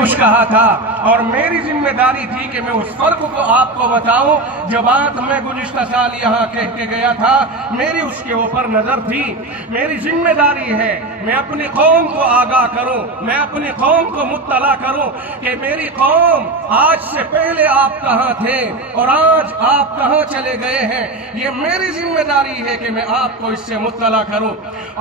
कुछ कहा था और मेरी जिम्मेदारी थी कि मैं उस फर्क को आपको बताऊं। जो बात मैं गुज़िश्ता साल यहाँ कह के गया था, मेरी उसके ऊपर नजर थी। मेरी जिम्मेदारी है मैं अपनी कौम को आगाह करूं, मैं अपनी कौम को मुत्तला करूं कि मेरी कौम आज से पहले आप कहां थे और आज आप कहां चले गए हैं। ये मेरी जिम्मेदारी है कि मैं आपको इससे मुत्तला करूं।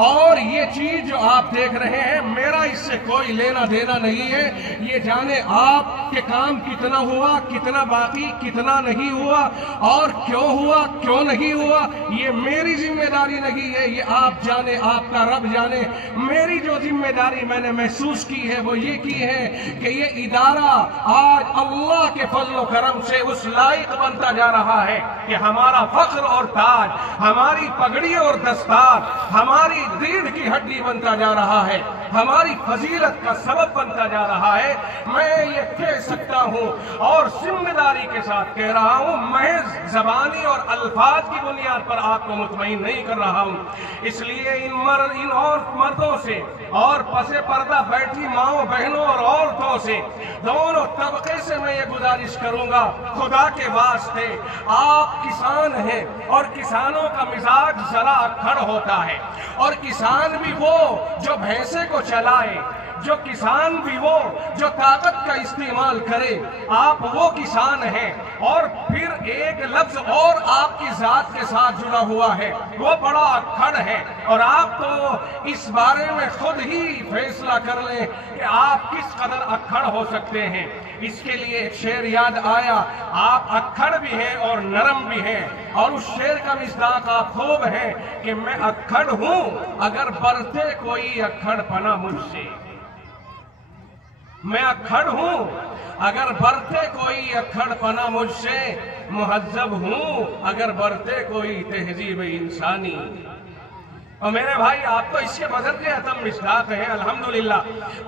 और ये चीज जो आप देख रहे हैं, मेरा इससे कोई लेना देना नहीं है। ये जाने आपके काम कितना हुआ, कितना बाकी, कितना नहीं हुआ और क्यों हुआ, क्यों नहीं हुआ, ये मेरी जिम्मेदारी नहीं है। ये आप जाने, आपका रब जाने। मेरी जो जिम्मेदारी मैंने महसूस की है वो ये की है कि ये इदारा आज अल्लाह के फजल करम से उस लायक बनता जा रहा है कि हमारा फख्र और ताज, हमारी पगड़ी और दस्तार, हमारी रीढ़ की हड्डी बनता जा रहा है, हमारी फजीलत का सबब बनता जा रहा है। मैं ये कह सकता हूँ और जिम्मेदारी के साथ कह रहा हूँ, महज जबानी और अल्फाज की बुनियाद पर आपको मुतमईन नहीं कर रहा हूँ। इसलिए इन और मर्दों से और पसे पर्दा बैठी माओ बहनों और औरतों से, दोनों तबके से मैं ये गुजारिश करूंगा, खुदा के वास्ते, आप किसान हैं और किसानों का मिजाज जरा अक्खड़ होता है। और किसान भी वो जो भैंसे को चलाए, जो किसान भी वो जो ताकत का इस्तेमाल करे, आप वो किसान हैं। और फिर एक लफ्ज और आपकी जात के साथ जुड़ा हुआ है, वो बड़ा अक्खड़ है। और आप तो इस बारे में खुद ही फैसला कर लें कि आप किस कदर अक्खड़ हो सकते हैं। इसके लिए एक शेर याद आया, आप अक्खड़ भी हैं और नरम भी हैं। और उस शेर का मिसदाक आप खूब है कि मैं अक्खड़ हूं अगर बरते कोई अक्खड़पना मुझसे, मैं अक्खड़ हूं अगर बरते कोई अक्खड़पना मुझसे, मुहज्जब हूं अगर बरते कोई तहजीब इंसानी। और मेरे भाई, आप तो इसके बदल के अतम मिसदाक हैं। अल्हम्दुलिल्लाह,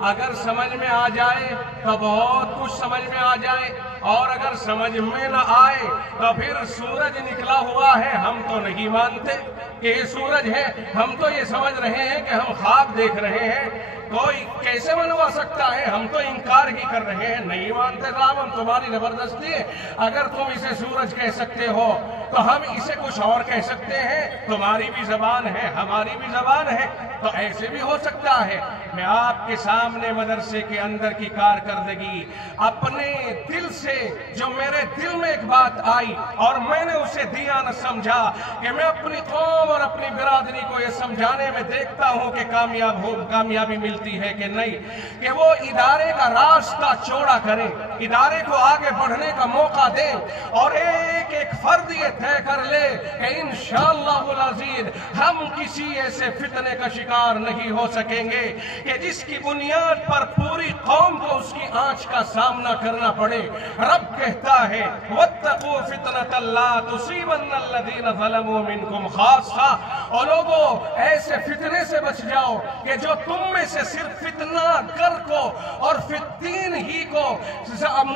अगर समझ में आ जाए तो बहुत कुछ समझ में आ जाए, और अगर समझ में ना आए तो फिर सूरज निकला हुआ है हम तो नहीं मानते कि ये सूरज है, हम तो ये समझ रहे हैं कि हम ख्वाब देख रहे हैं। कोई कैसे मनवा सकता है, हम तो इनकार ही कर रहे हैं, नहीं मानते साहब, हम तुम्हारी जबरदस्ती है। अगर तुम इसे सूरज कह सकते हो तो हम इसे कुछ और कह सकते हैं। तुम्हारी भी जबान है, हमारी भी जबान है, तो ऐसे भी हो सकता है। मैं आपके सामने मदरसे के अंदर की कारकर्दगी अपने दिल से, जो मेरे दिल में एक बात आई और मैंने उसे दिया न समझा कि मैं अपनी कौम और अपनी बिरादरी को यह समझाने में देखता हूं कि कामयाबी मिलती है कि नहीं, कि वो इदारे का रास्ता चौड़ा करें, इदारे को आगे बढ़ने का मौका दें और एक एक फर्द ये तय कर ले कि इंशाअल्लाहुल अज़ीज़ हम किसी ऐसे फितने का शिकार नहीं हो सकेंगे कि जिसकी बुनियाद पर पूरी कौम को उसकी आंच का सामना करना पड़े। रब कहता है, वत्तक़ू फितनतन ला तुसीबन्नल्लज़ीना ज़लमू मिनकुम खास्सा, और लोगों ऐसे फितने से बच जाओ कि जो तुम में से सिर्फ फितना गर को और फितीन ही को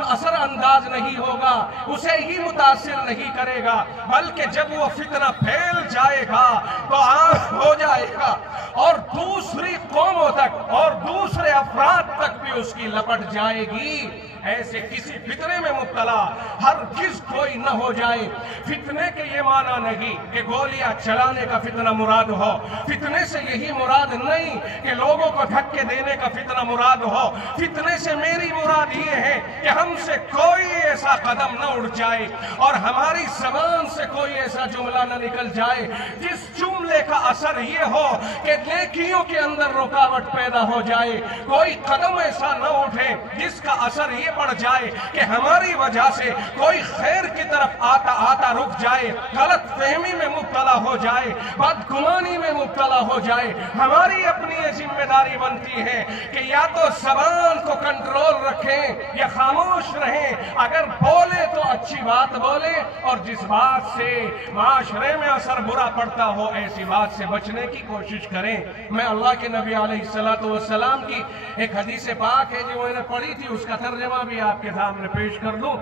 असर अंदाज नहीं होगा, उसे ही मुतासिर नहीं करेगा, बल्कि जब वो फितना फैल जाएगा तो आम हो जाएगा और दूसरी कौमों तक और दूसरे अफराद तक भी उसकी लपट जाएगी। ऐसे किसी फितने में मुब्तला हर किस कोई न हो जाए। फितने के ये माना नहीं कि गोलियां चलाने का फितना मुराद हो, फितने से यही मुराद नहीं कि लोगों को धक्के देने का फितना मुराद हो। फितने से मेरी मुराद ये है कि हमसे कोई ऐसा कदम न उठ जाए और हमारी जबान से कोई ऐसा जुमला न निकल जाए जिस जुमले का असर ये हो कि नेकियों के अंदर रुकावट पैदा हो जाए। कोई कदम ऐसा न उठे जिसका असर ये पड़ जाए कि हमारी वजह से कोई खैर की तरफ आता आता रुक जाए, गलत फहमी में मुब्तला हो जाए, बदगुमानी में मुब्तला हो जाए। हमारी अपनी ये जिम्मेदारी बनती है कि या तो ज़बान को कंट्रोल रखें या खामोश रहें। अगर बोले तो अच्छी बात बोले और जिस बात से माशरे में असर बुरा पड़ता हो ऐसी बात से बचने की कोशिश करें। मैं अल्लाह के नबी अलैहिस्सलातु वस्सलाम की एक हदीस पाक है जो मैंने पढ़ी थी, उसका तर्जमा भी आपके सामने पेश कर दूं।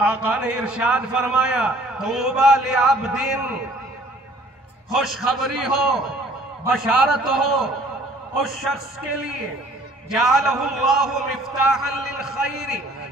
आका ने इरशाद फरमाया, तौबा लिअब्दिन, खुशखबरी हो, बशारत हो उस शख्स के लिए, जालहुल्लाहु मिफ्ताहन लिल खैर,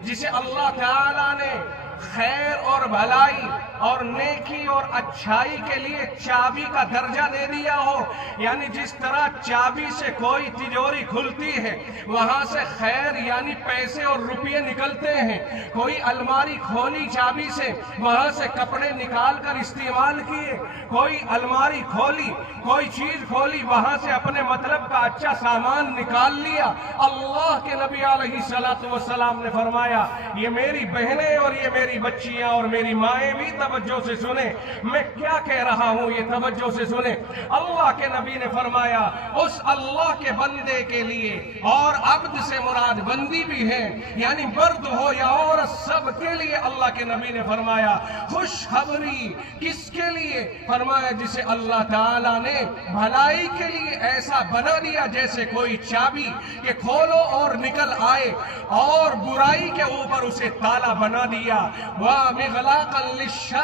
जिसे अल्लाह ताला ने खैर और भलाई और नेकी और अच्छाई के लिए चाबी का दर्जा दे दिया हो, यानी जिस तरह चाबी से कोई तिजोरी खुलती है, वहां से खैर यानी पैसे और रुपये निकलते हैं, कोई अलमारी खोली चाबी से, वहां से कपड़े निकाल कर इस्तेमाल किए, कोई अलमारी खोली, कोई चीज खोली, वहां से अपने मतलब का अच्छा सामान निकाल लिया। अल्लाह के नबी अलैहिस्सलातु वस्सलाम ने फरमाया, ये मेरी बहनें और ये मेरी बच्चियां और मेरी माएँ भी तवज्जो से सुने, मैं क्या कह रहा हूं ये तवज्जो से सुने। अल्लाह के नबी ने फरमाया, उस अल्लाह के बंदे के लिए, और अब्द से मुराद बंदी भी है, यानी मर्द हो या औरत, सबके लिए अल्लाह के नबी ने फरमाया खुशखबरी। किसके लिए? फरमाया जिसे अल्लाह ताला ने भलाई के लिए ऐसा बना दिया जैसे कोई चाबी के खोलो और निकल आए, और बुराई के ऊपर उसे ताला बना दिया, वह मिग़लाक़न लिश्शर,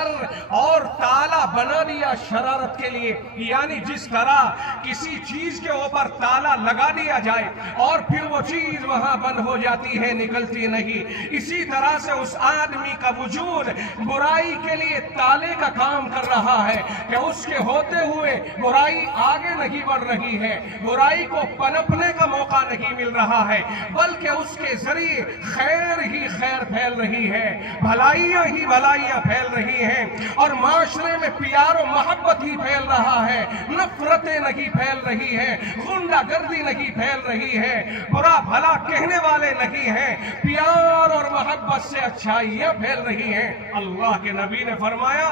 और ताला बना दिया शरारत के लिए। यानी जिस तरह किसी चीज के ऊपर ताला लगा दिया जाए और फिर वो चीज वहां बंद हो जाती है, निकलती नहीं, इसी तरह से उस आदमी का वजूद बुराई के लिए ताले का काम कर रहा है कि उसके होते हुए बुराई आगे नहीं बढ़ रही है, बुराई को पनपने का मौका नहीं मिल रहा है, बल्कि उसके जरिए खैर ही खैर फैल रही है, भलाइयां ही भलाइयां फैल रही हैं, और माशरे में प्यार और मोहब्बत ही फैल रहा है, नफरतें नहीं फैल रही है, गुंडागर्दी नहीं फैल रही है, बुरा भला कहने वाले नहीं हैं, प्यार और मोहब्बत से अच्छाइयां फैल रही हैं। अल्लाह के नबी ने फरमाया,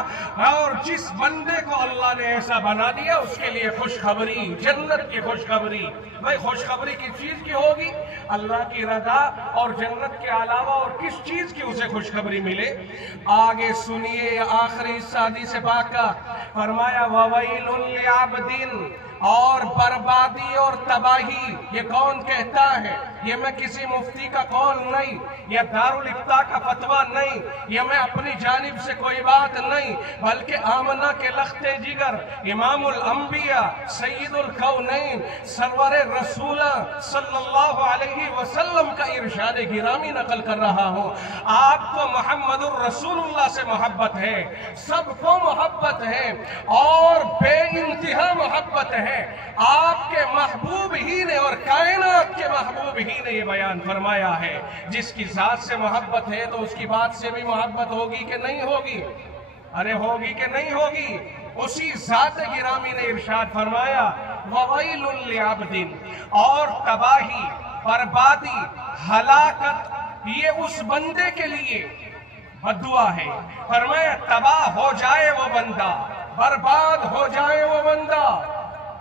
और जिस बंदे को अल्लाह ने ऐसा बना दिया उसके लिए खुशखबरी, जन्नत की खुशखबरी। भाई खुशखबरी किस चीज की होगी? अल्लाह की रजा और जन्नत के अलावा और किस चीज की उसे खुशखबरी मिले? आगे सुनिए आखिरी हिस्सा हदीस पाक का। फरमाया ववैलुल लिअब्दिन, और बर्बादी और तबाही, ये कौन कहता है? ये मैं किसी मुफ्ती का कौल नहीं, या दारुल इफ्ता का फतवा नहीं, ये मैं अपनी जानिब से कोई बात नहीं, बल्कि आमना के लख्ते जिगर इमामुल अंबिया सय्यदुल कौनैन सरवर रसूला सल्लल्लाहु अलैहि वसल्लम का इरशाद गिरामी नकल कर रहा हूँ। आपको मोहम्मदुर रसूलुल्लाह से मोहब्बत है, सबको मोहब्बत है, और बेइंतहा मोहब्बत है। आपके महबूब ही ने और कायनात के महबूब ही ने ये बयान फरमाया है, जिसकी जात से मोहब्बत है तो उसकी बात से भी मोहब्बत होगी कि नहीं होगी? अरे होगी कि नहीं होगी? उसी जात गिरामी ने इरशाद फरमाया ववैलुल लिअब्दिन, और तबाही, बर्बादी, हलाकत ये उस बंदे के लिए बद्दुआ है। फरमाया तबाह हो जाए वो बंदा, बर्बाद हो जाए वो बंदा,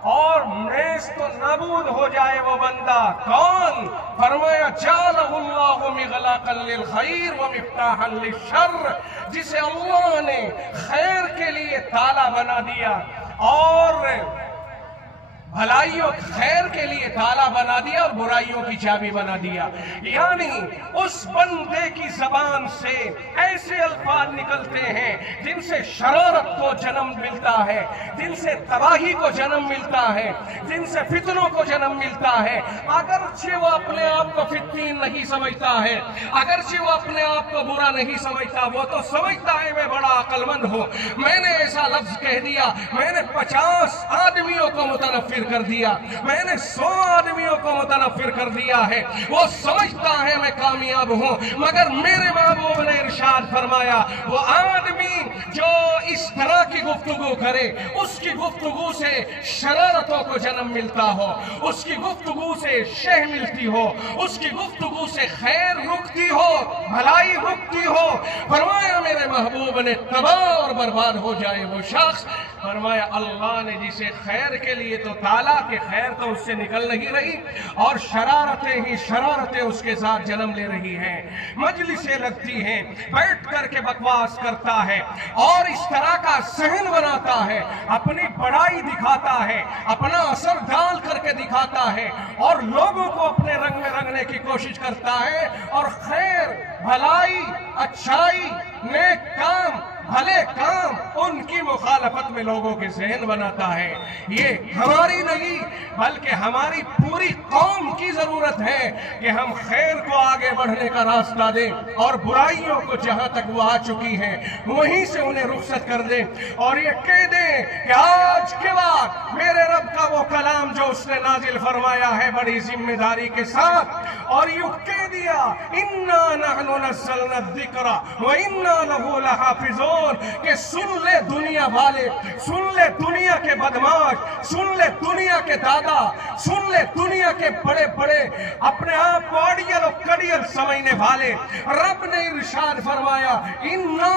और नेस्त तो नाबूद हो जाए वो बंदा। कौन? फरमाया जालहुल्लाहु मिग़लाक़न लिल खैर व मिफ्ताहन लिश्शर, जिसे अल्लाह ने खैर के लिए ताला बना दिया और भलाइयों खैर के लिए ताला बना दिया और बुराइयों की चाबी बना दिया। यानी उस बंदे की जबान से ऐसे अल्फाज निकलते हैं जिनसे शरारत को जन्म मिलता है, जिनसे तबाही को जन्म मिलता है, जिनसे फितनों को जन्म मिलता है। अगरचे वो अपने आप को फितनीन नहीं समझता है, अगरचे वो अपने आप को बुरा नहीं समझता, वो तो समझता है मैं बड़ा अक्लमंद हूँ, मैंने ऐसा लफ्ज कह दिया, मैंने 50 आदमियों को मुतनफिर कर दिया, मैंने 100 आदमियों को मुतनफिर कर दिया है। वो समझता है मैं कामयाब हूं, मगर मेरे महबूब ने इरशाद फरमाया वो आदमी जो इस तरह की गुफ्तगू करे, उसकी गुफ्तगू से शरारतों को जन्म मिलता हो, उसकी गुफ्तगू से शह मिलती हो, उसकी गुफ्तगू से खैर रुकती हो, भलाई रुकती हो। फरमाया मेरे महबूब ने तबाह और बर्बाद हो जाए वो शख्स। फरमाया अल्लाह ने जिसे खैर के लिए तो ताला के खैर तो उससे निकल नहीं रही, और शरारतें ही शरारतें उसके साथ जन्म ले रही हैं, मजलिसें लगती हैं, बैठ करके बकवास करता है और इस तरह का सहन बनाता है, अपनी बड़ाई दिखाता है, अपना असर डाल करके दिखाता है और लोगों को अपने रंग में रंगने की कोशिश करता है, और खैर, भलाई, अच्छाई, नेक काम, भले काम उनकी मुखालफत में लोगों के जहन बनाता है। ये हमारी नहीं बल्कि हमारी पूरी कौम की जरूरत है कि हम खैर को आगे बढ़ने का रास्ता दें और बुराइयों को जहां तक वो आ चुकी हैं वहीं से उन्हें रुखसत कर दें और ये कह दें कि आज के बाद मेरे रब का वो कलाम जो उसने नाजिल फरमाया है बड़ी जिम्मेदारी के साथ, और यूं कह दिया इन्ना नहनु नज़्ज़लना ज़िक्रा व इन्ना लहू लहाफ़िज़ून, कि सुन ले दुनिया वाले, सुन ले दुनिया के बदमाश, सुन ले दुनिया के दादा, सुन ले दुनिया के बड़े बड़े अपने आप को अड़ियल और कड़ियल समझने वाले, रब ने इरशाद फरमाया इन्ना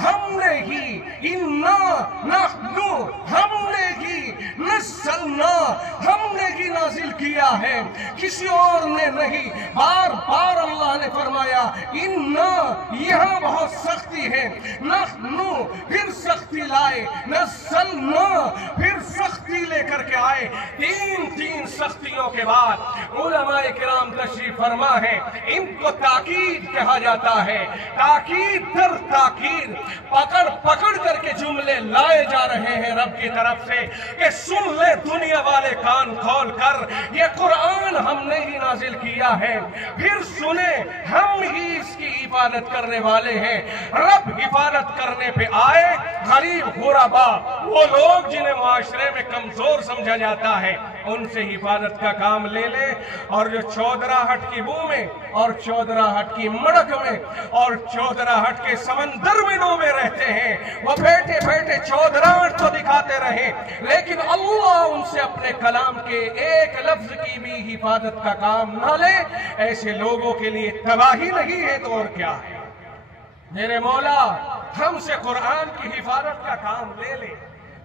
हमने ही, इन्ना नहनु हमने ही, नज़्ज़लना हमने ही नाजिल किया है, किसी और ने नहीं। बार बार अल्लाह ने फरमाया इन्ना, यहाँ बहुत सख्ती है, नहनु फिर सख्ती लाए, नज़्ज़लना फिर सख्ती लेकर के आए। तीन सख्तियों के बाद उलमाए किराम तशरीफ फरमा है, इनको ताकीद कहा जाता है, ताकीद दर ताकीद, पकड़ पकड़ करके जुमले लाए जा रहे हैं रब की तरफ से कि सुन ले दुनिया वाले कान खोल कर, ये कुरान हमने ही नाजिल किया है, फिर सुने हम ही इसकी हिफाजत करने वाले हैं। रब हिफाजत करने पे आए, गरीब गुरबा वो लोग जिन्हें माशरे में कमजोर समझा जाता है उनसे हिफाजत का काम ले ले, और जो चौधराहट की मुंह में और चौधराहट की मड़क में और चौधराहट के समंदर में डूबे रहते हैं, वो बैठे बैठे चौधराहट तो दिखाते रहे लेकिन अल्लाह उनसे अपने कलाम के एक लफ्ज की भी हिफाजत का काम ना ले, ऐसे लोगों के लिए तबाही नहीं है तो और क्या है। मेरे मौला हमसे कुरान की हिफाजत का काम ले ले,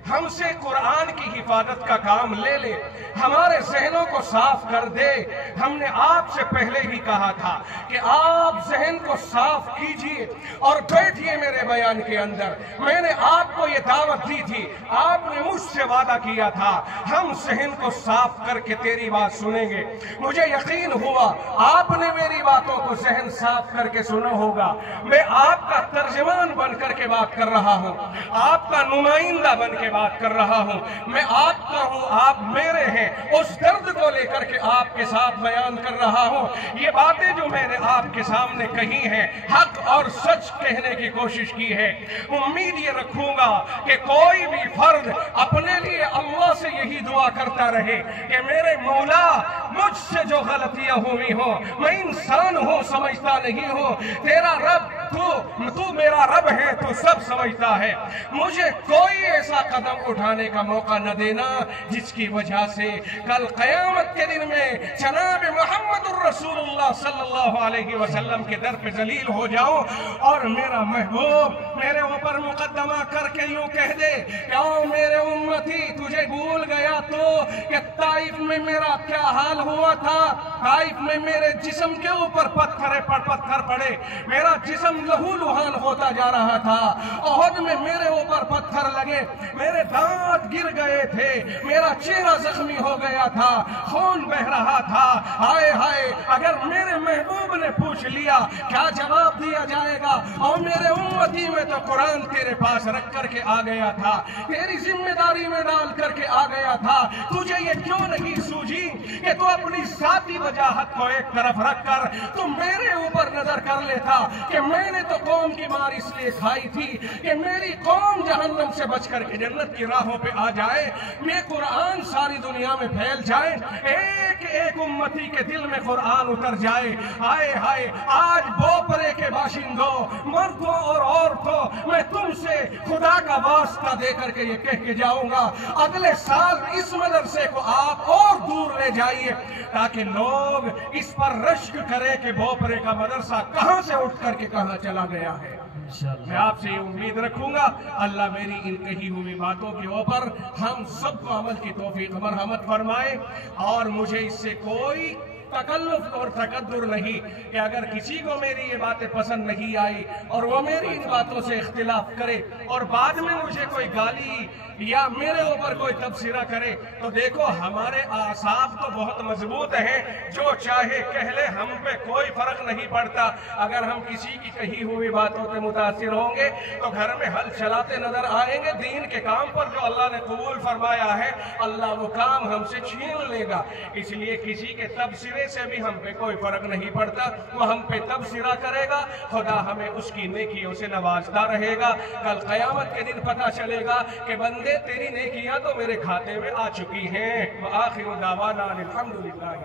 हमसे कुरान की हिफाजत का काम ले ले, हमारे जहनों को साफ कर दे। हमने आपसे पहले ही कहा था कि आप जहन को साफ कीजिए और बैठिए मेरे बयान के अंदर। मैंने आपको ये दावत दी थी, आपने मुझसे वादा किया था हम जहन को साफ करके तेरी बात सुनेंगे। मुझे यकीन हुआ आपने मेरी बातों को जहन साफ करके सुना होगा। मैं आपका तर्जमान बन करके बात कर रहा हूँ, आपका नुमाइंदा बन के बात कर रहा हूं, मैं आपका हूं, आप मेरे हैं। उस दर्द को लेकर के आपके साथ बयान कर रहा हूं। ये बातें जो मैंने आपके सामने कही हैं, हक और सच कहने की कोशिश की है। उम्मीद ये रखूंगा कि कोई भी फर्द अपने लिए अल्लाह से यही दुआ करता रहे कि मेरे मौला मुझसे जो गलतियां हुई हो, मैं इंसान हूं समझता नहीं हूं, तेरा रब तू मेरा रब है, तू सब समझता है, मुझे कोई ऐसा कदम उठाने का मौका न देना जिसकी वजह से कल क़यामत के दिन में जनाब मोहम्मदुर रसूलुल्लाह सल्लल्लाहु अलैहि वसल्लम के दर पे जलील हो जाऊं और मेरा महबूब मेरे ऊपर मुकदमा करके यूं कह दे क्यों मेरे उम्मती तुझे भूल गया तो कि ताइफ में मेरा क्या हाल हुआ था। ताइफ में मेरे जिस्म के ऊपर पत्थर पड़े, मेरा जिस्म लहू लुहान होता जा रहा था। ओहद में मेरे ऊपर पत्थर लगे, मेरे दांत गिर गए थे, मेरा चेहरा जख्मी हो गया था, खून बह रहा था। हाय हाय, अगर मेरे महबूब ने पूछ लिया क्या जवाब दिया जाएगा। और मेरे उम्मती में तो कुरान तेरे पास रख करके आ गया था, तेरी जिम्मेदारी में डाल करके आ गया था। तुझे ये क्यों नहीं सूझी कि तू अपनी साथी वजाहत को एक तरफ रखकर तू मेरे ऊपर नजर कर लेता कि मैंने तो कौम की मार इसलिए खाई थी कि मेरी कौम जहन्नम से बच करके जन्नत की राहों पे आ जाए, मैं कुरान सारी दुनिया में फैल जाए, एक एक उम्मती के दिल में कुरान उतर जाए। हाय हाय, आज बोपरे के बाशिंदों, मर्दों और औरतों, मैं तुमसे खुदा का वास्ता दे करके ये कह के जाऊंगा अगले साल इस मदरसे को आप और दूर ले जाइए ताकि लोग इस पर रश्क करें कि बोपरे का मदरसा कहां से उठ करके कहां चला गया है। मैं आपसे ये उम्मीद रखूंगा अल्लाह मेरी इन कही हुई बातों के ऊपर हम सबको अमल की तौफीक मरहमत फरमाए और मुझे इससे कोई तकल्लुफ और तकद्दुर नहीं कि अगर किसी को मेरी ये बातें पसंद नहीं आई और वो मेरी इन बातों से इख्तिलाफ करे और बाद में मुझे कोई गाली या मेरे ऊपर कोई तबसरा करे, तो देखो हमारे आसाब तो बहुत मजबूत हैं, जो चाहे कह ले, हम पे कोई फर्क नहीं पड़ता। अगर हम किसी की कही हुई बातों से मुतासिर होंगे तो घर में हल चलाते नजर आएंगे। दीन के काम पर जो अल्लाह ने कबूल फरमाया है, अल्लाह वो काम हमसे छीन लेगा। इसलिए किसी के तबसरे से भी हम पे कोई फर्क नहीं पड़ता। वो हम पे तबसरा करेगा, खुदा हमें उसकी नेकियों से नवाजता रहेगा। कल क़यामत के दिन पता चलेगा कि बंदे तेरी नेकियां तो मेरे खाते में आ चुकी हैं। आखिर दावाना अल्हम्दुलिल्लाह।